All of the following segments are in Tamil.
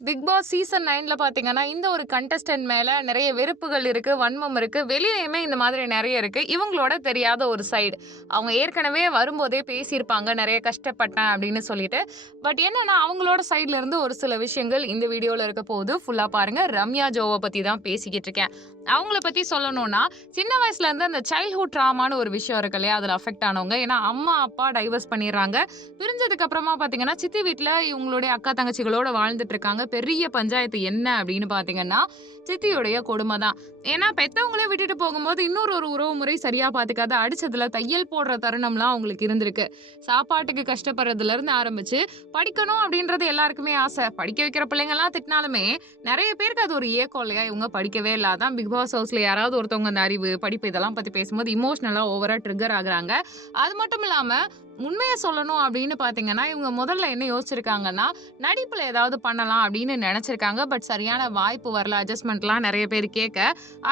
பிக் பாஸ் சீசன் நைனில் பார்த்தீங்கன்னா இந்த ஒரு கண்டஸ்டன்ட் மேலே நிறைய வெறுப்புகள் இருக்குது வன்மம் இருக்குது வெளியிலையுமே இந்த மாதிரி நிறைய இருக்குது இவங்களோட தெரியாத ஒரு சைடு அவங்க ஏற்கனவே வரும்போதே பேசியிருப்பாங்க நிறைய கஷ்டப்பட்டேன் அப்படின்னு சொல்லிட்டு. பட் என்னென்னா அவங்களோட சைட்லேருந்து ஒரு சில விஷயங்கள் இந்த வீடியோவில் இருக்க போது ஃபுல்லாக பாருங்கள் ரம்யா ஜோவை பற்றி தான் பேசிக்கிட்டு இருக்கேன். அவங்கள பற்றி சொல்லணும்னா சின்ன வயசுலேருந்து அந்த சைல்ட்ஹுட் ட்ராமான்னு ஒரு விஷயம் இருக்கு இல்லையா? அதில் அஃபெக்ட் ஆனவங்க. ஏன்னா அம்மா அப்பா டைவர்ஸ் பண்ணிடுறாங்க. பிரிஞ்சதுக்கப்புறமா பார்த்தீங்கன்னா சித்தி வீட்டில் இவங்களுடைய அக்கா தங்கச்சிகளோட வாழ்ந்துட்டு இருக்காங்க. பெரிய பஞ்சாயத்து என்ன அப்படின்னு பாத்தீங்கன்னா சித்தியுடைய கொடுமை தான் ஏன்னா பெத்தவங்களே விட்டுட்டு போகும்போது இன்னொரு ஒரு உறவு முறை சரியா பாத்துக்காத. அடிச்சதுல தையல் போடுற தருணம்லாம் அவங்களுக்கு இருந்திருக்கு. சாப்பாட்டுக்கு கஷ்டப்படுறதுல இருந்து ஆரம்பிச்சு படிக்கணும் அப்படின்றது எல்லாருக்குமே ஆசை. படிக்க வைக்கிற பிள்ளைங்கலாம் திட்டினாலுமே நிறைய பேருக்கு அது ஒரு ஏக்கம் இல்லையா? இவங்க படிக்கவே இல்லாதான் பிக் பாஸ் ஹவுஸ்ல யாராவது ஒருத்தவங்க அந்த அறிவு படிப்பு இதெல்லாம் பத்தி பேசும்போது இமோஷனலா ஓவரா ட்ரிகர் ஆகுறாங்க. அது மட்டும் இல்லாம உண்மையை சொல்லணும் அப்படின்னு பார்த்தீங்கன்னா இவங்க முதல்ல என்ன யோசிச்சிருக்காங்கன்னா நடிப்பில் ஏதாவது பண்ணலாம் அப்படின்னு நினச்சிருக்காங்க. பட் சரியான வாய்ப்பு வரல. அட்ஜஸ்ட்மெண்ட்லாம் நிறைய பேர் கேட்க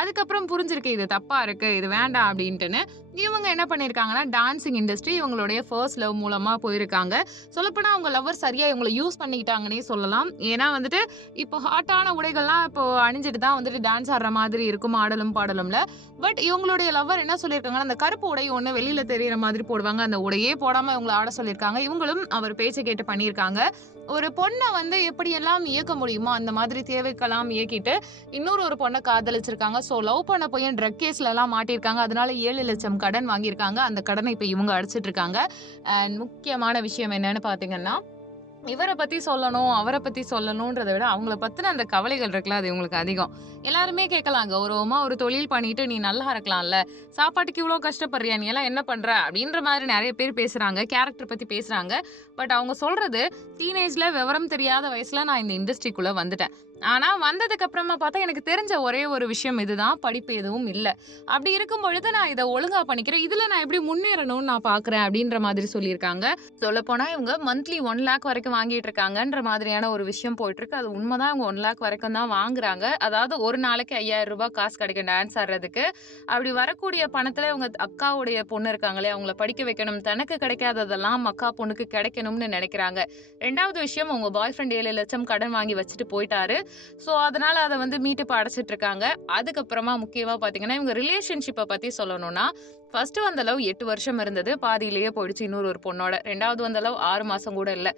அதுக்கப்புறம் புரிஞ்சிருக்கு இது தப்பாக இருக்குது இது வேண்டாம் அப்படின்ட்டுன்னு. இவங்க என்ன பண்ணியிருக்காங்கன்னா டான்சிங் இண்டஸ்ட்ரி இவங்களுடைய ஃபர்ஸ்ட் லவ் மூலமாக போயிருக்காங்க. சொல்லப்போனால் அவங்க லவர் சரியாக இவங்களை யூஸ் பண்ணிக்கிட்டாங்கன்னே சொல்லலாம். ஏன்னா வந்துட்டு இப்போ ஹாட்டான உடைகள்லாம் இப்போ அணிஞ்சிட்டு தான் வந்துட்டு டான்ஸ் ஆடுற மாதிரி இருக்கும் ஆடலும் பாடலும்ல. பட் இவங்களுடைய லவ்வர் என்ன சொல்லியிருக்காங்கன்னா அந்த கருப்பு உடை ஒன்று வெளியில் தெரியுற மாதிரி போடுவாங்க. அந்த உடையே போடாம இவங்களை ஆட சொல்லியிருக்காங்க. இவங்களும் அவர் பேச்சை கேட்டு பண்ணியிருக்காங்க. ஒரு பொண்ணை வந்து எப்படியெல்லாம் இயக்க முடியுமோ அந்த மாதிரி தேவைக்கெல்லாம் இயக்கிட்டு இன்னொரு ஒரு பொண்ணை காதலிச்சிருக்காங்க. ஸோ லவ் பண்ண பையன் ட்ரக் கேஸ்ல எல்லாம் மாட்டியிருக்காங்க. அதனால ஏழு லட்சம் கடன் வாங்கியிருக்காங்க. அந்த கடனை இப்போ இவங்க அடிச்சிட்டு இருக்காங்க. அண்ட் முக்கியமான விஷயம் என்னன்னு பார்த்தீங்கன்னா இவரை பத்தி சொல்லணும் அவரை பத்தி சொல்லணுன்றதை விட அவங்கள பத்தின அந்த கவலைகள் இருக்குல்ல அது இவங்களுக்கு அதிகம். எல்லாருமே கேட்கலாம் கௌரவமா ஒரு தொழில் பண்ணிட்டு நீ நல்லா இருக்கலாம்ல. சாப்பாட்டுக்கு இவ்வளோ கஷ்டப்படுறியா? நீ எல்லாம் என்ன பண்ற? அப்படின்ற மாதிரி நிறைய பேர் பேசுறாங்க கேரக்டர் பத்தி பேசுறாங்க. பட் அவங்க சொல்றது டீனேஜ்ல விவரம் தெரியாத வயசுல நான் இந்த இண்டஸ்ட்ரிக்குள்ள வந்துட்டேன். ஆனால் வந்ததுக்கு அப்புறமா பார்த்தா எனக்கு தெரிஞ்ச ஒரே ஒரு விஷயம் இதுதான் படிப்பு எதுவும் இல்லை. அப்படி இருக்கும் பொழுது நான் இதை ஒழுங்காக பண்ணிக்கிறேன். இதில் நான் எப்படி முன்னேறணும்னு நான் பார்க்குறேன் அப்படின்ற மாதிரி சொல்லியிருக்காங்க. சொல்லப்போனால் இவங்க மந்த்லி ஒன் லேக் வரைக்கும் வாங்கிட்டு இருக்காங்கன்ற மாதிரியான ஒரு விஷயம் போயிட்டு இருக்கு அது உண்மைதான் அவங்க ஒன் லேக் வரைக்கும் தான் வாங்குறாங்க. அதாவது ஒரு நாளைக்கு ஐயாயிரம் ரூபாய் காசு கிடைக்கும் டான்ஸ் ஆடுறதுக்கு. அப்படி வரக்கூடிய பணத்துல இவங்க அக்காவுடைய பொண்ணு இருக்காங்களே அவங்கள படிக்க வைக்கணும். தனக்கு கிடைக்காததெல்லாம் அக்கா பொண்ணுக்கு கிடைக்கணும்னு நினைக்கிறாங்க. ரெண்டாவது விஷயம் அவங்க பாய் ஃப்ரெண்ட் ஏழு லட்சம் கடன் வாங்கி வச்சுட்டு போயிட்டாரு. ஸோ அதனால அதை வந்து மீட்டு அடைச்சிட்டு இருக்காங்க அதுக்கப்புறமா முக்கியமா பாத்தீங்கன்னா இவங்க ரிலேஷன்ஷிப்பை பத்தி சொல்லணும்னா ஃபர்ஸ்ட் வந்த லவ் எட்டு வருஷம் இருந்தது. பாதியிலேயே போயிடுச்சு இன்னொரு ஒரு பொண்ணோட. ரெண்டாவது வந்த லவ் ஆறு மாசம் கூட இல்லை.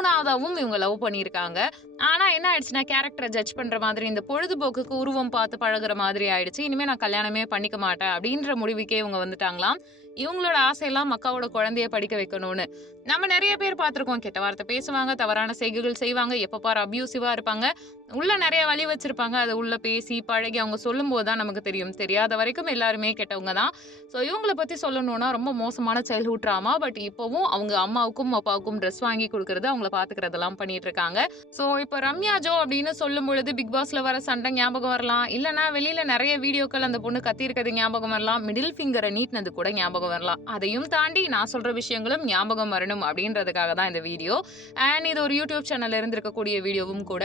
மூணாவதாவும் இவங்க லவ் பண்ணியிருக்காங்க. ஆனா என்ன ஆயிடுச்சுன்னா கேரக்டரை ஜட்ஜ் பண்ற மாதிரி இந்த பொழுதுபோக்குக்கு உருவம் பார்த்து பழகுற மாதிரி ஆயிடுச்சு. இனிமே நான் கல்யாணமே பண்ணிக்க மாட்டேன் அப்படின்ற முடிவுக்கே இவங்க வந்துட்டாங்களாம். இவங்களோட ஆசையெல்லாம் மக்காவோட குழந்தைய படிக்க வைக்கணும்னு. நம்ம நிறைய பேர் பார்த்துருக்கோம். கெட்ட வார்த்தை பேசுவாங்க தவறான செய்கைகள் செய்வாங்க. எப்போ பாரு அப்யூசிவாக இருப்பாங்க. உள்ள நிறைய வழி வச்சிருப்பாங்க. அதை உள்ள பேசி பழகி அவங்க சொல்லும் போது தான் நமக்கு தெரியும். தெரியாத வரைக்கும் எல்லாருமே கெட்டவங்க தான். ஸோ இவங்கள பத்தி சொல்லணும்னா ரொம்ப மோசமான சைல்ட்ஹுட் ட்ராமா பட் இப்போவும் அவங்க அம்மாவுக்கும் அப்பாவுக்கும் ட்ரெஸ் வாங்கி கொடுக்கறது அவங்கள பாத்துக்கிறதெல்லாம் பண்ணிட்டு இருக்காங்க. ஸோ இப்போ ரம்யா ஜோ அப்படின்னு சொல்லும் பொழுது பிக் பாஸ்ல வர சண்டை ஞாபகம் வரலாம். இல்லைன்னா வெளியில நிறைய வீடியோக்கள் அந்த பொண்ணு கத்திருக்கிறது ஞாபகம் வரலாம். மிடில் ஃபிங்கரை நீட்டினது கூட ஞாபகம் வரலாம். அதையும் தாண்டி நான் சொல்ற விஷயங்களும் ஞாபகம் வரணும் அப்படின்றதுக்காக தான் இந்த வீடியோ அண்ட் இது ஒரு யூடியூப் சேனல்ல இருந்திருக்கக்கூடிய வீடியோவும் கூட.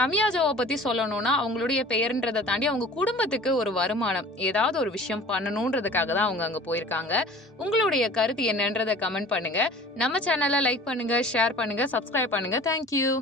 ரம்யா ஜோவை பத்தி சொல்லணும்னா அவங்களுடைய பெயர்ன்றதை தாண்டி அவங்க குடும்பத்துக்கு ஒரு வருமானம் ஏதாவது ஒரு விஷயம் பண்ணணுன்றதுக்காக தான் அவங்க அங்க போயிருக்காங்க. உங்களுடைய கருத்து என்னன்றதை கமெண்ட் பண்ணுங்க. நம்ம சேனலை லைக் பண்ணுங்க ஷேர் பண்ணுங்க சப்ஸ்கிரைப் பண்ணுங்க. தேங்க்யூ